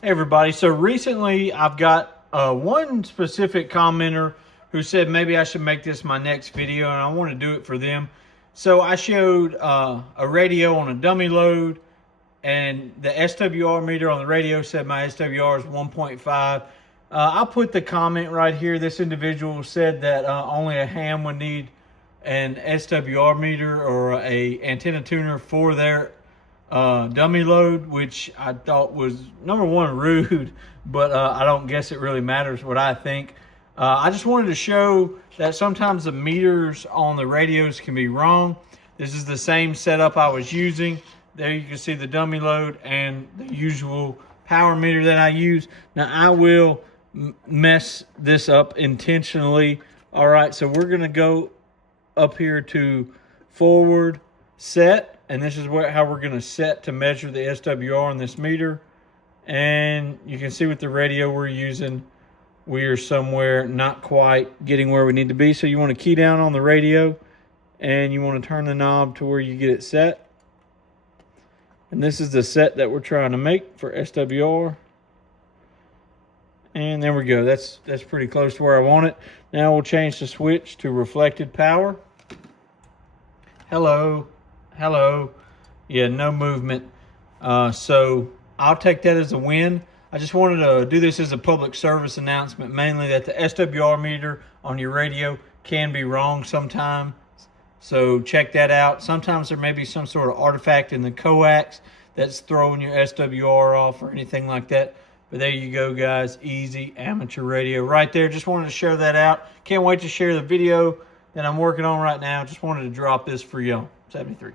Hey everybody, so recently I've got one specific commenter who said maybe I should make this my next video, and I want to do it for them. So I showed a radio on a dummy load, and the SWR meter on the radio said my SWR is 1.5. I'll put the comment right here. This individual said that only a ham would need an SWR meter or a antenna tuner for their dummy load, which I thought was, number one, rude, but I don't guess it really matters what I think. I just wanted to show that sometimes the meters on the radios can be wrong. This is the same setup I was using. There you can see the dummy load and the usual power meter that I use. Now I will mess this up intentionally. All right, so we're gonna go up here to forward set, and this is how we're going to set to measure the SWR on this meter. And you can see with the radio we're using, we are somewhere not quite getting where we need to be. So you want to key down on the radio and you want to turn the knob to where you get it set. And this is the set that we're trying to make for SWR. And there we go. That's pretty close to where I want it. Now we'll change the switch to reflected power. Hello. Yeah, no movement. So I'll take that as a win. I just wanted to do this as a public service announcement, mainly that the SWR meter on your radio can be wrong sometimes. So check that out. Sometimes there may be some sort of artifact in the coax that's throwing your SWR off or anything like that. But there you go, guys. Easy amateur radio right there. Just wanted to share that out. Can't wait to share the video that I'm working on right now. Just wanted to drop this for y'all. 73.